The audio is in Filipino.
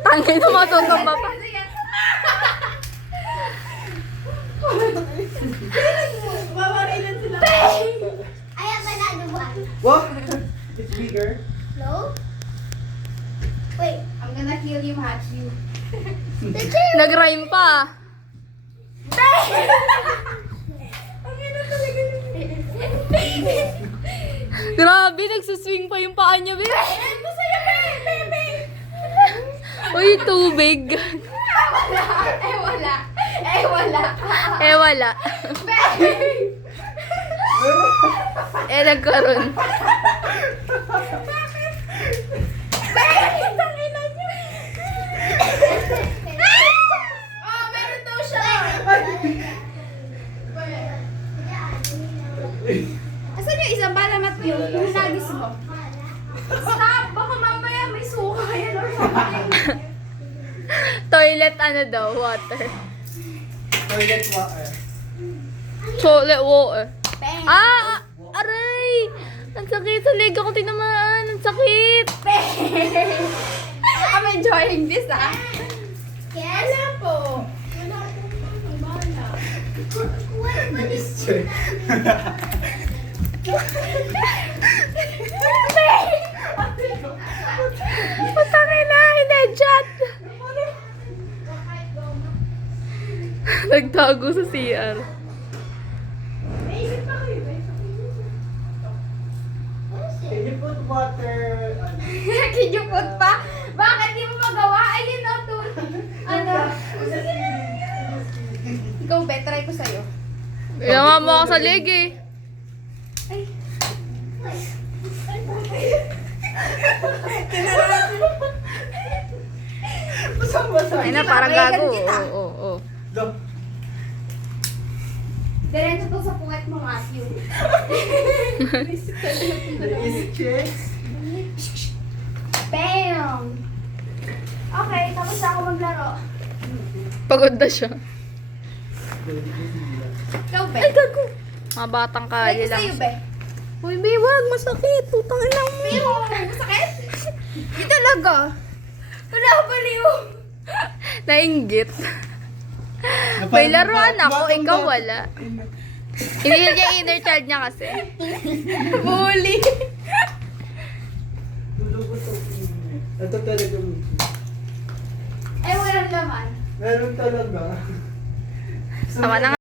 Tangin na matutumba pa. Mamarilan sila. I have another one. What? It's bigger. No? Wait. I'm gonna kill you, Matthew. Nag-rhyme pa. Grabe, nagsuswing pa yung paa niya, babe. Uy, tubig. Wala. Eh, wala. Eh, nagkaroon. Oh, meron daw siya. Asan yung isang bala, Matthew? Yung nagis mo. Stop! Baka mamaya may suka yan or something. Toilet, ano daw, water. Toilet water. Toilet water. Bang! Ah! Aray! Ang sakit sa leg ako tinamaan. Ang sakit. I'm enjoying this, ah. Yes? Wala po. Wala po. Ang bala. What is Patangay na, hinedjat. Nagtago sa CR. Can you put water? Can you put pa? Bakit di mo magawa? Ayun na to. Ano? Ikaw, bet. Try ko sa'yo. Kaya mo ako sa leg eh. Ay na, parang gago. Oo. Look. Diretso to sa puwet mo, Matthew. Is it chicks? Bam! Okay, tapos na ako maglaro. Pagod na siya. Ikaw, bet. Ay, gago. Mga batang Try kali ko lang. sa'yo, bet. Uy, babe, wag. Masakit. Putang ina mo. Pero, masakit? Di talaga. Wala, baliw. Nainggit. May laruan ako, ikaw wala. Hindi niya inner child niya kasi. Bully. Ito talaga. Eh, walang laman. Meron talaga. Tama na nga.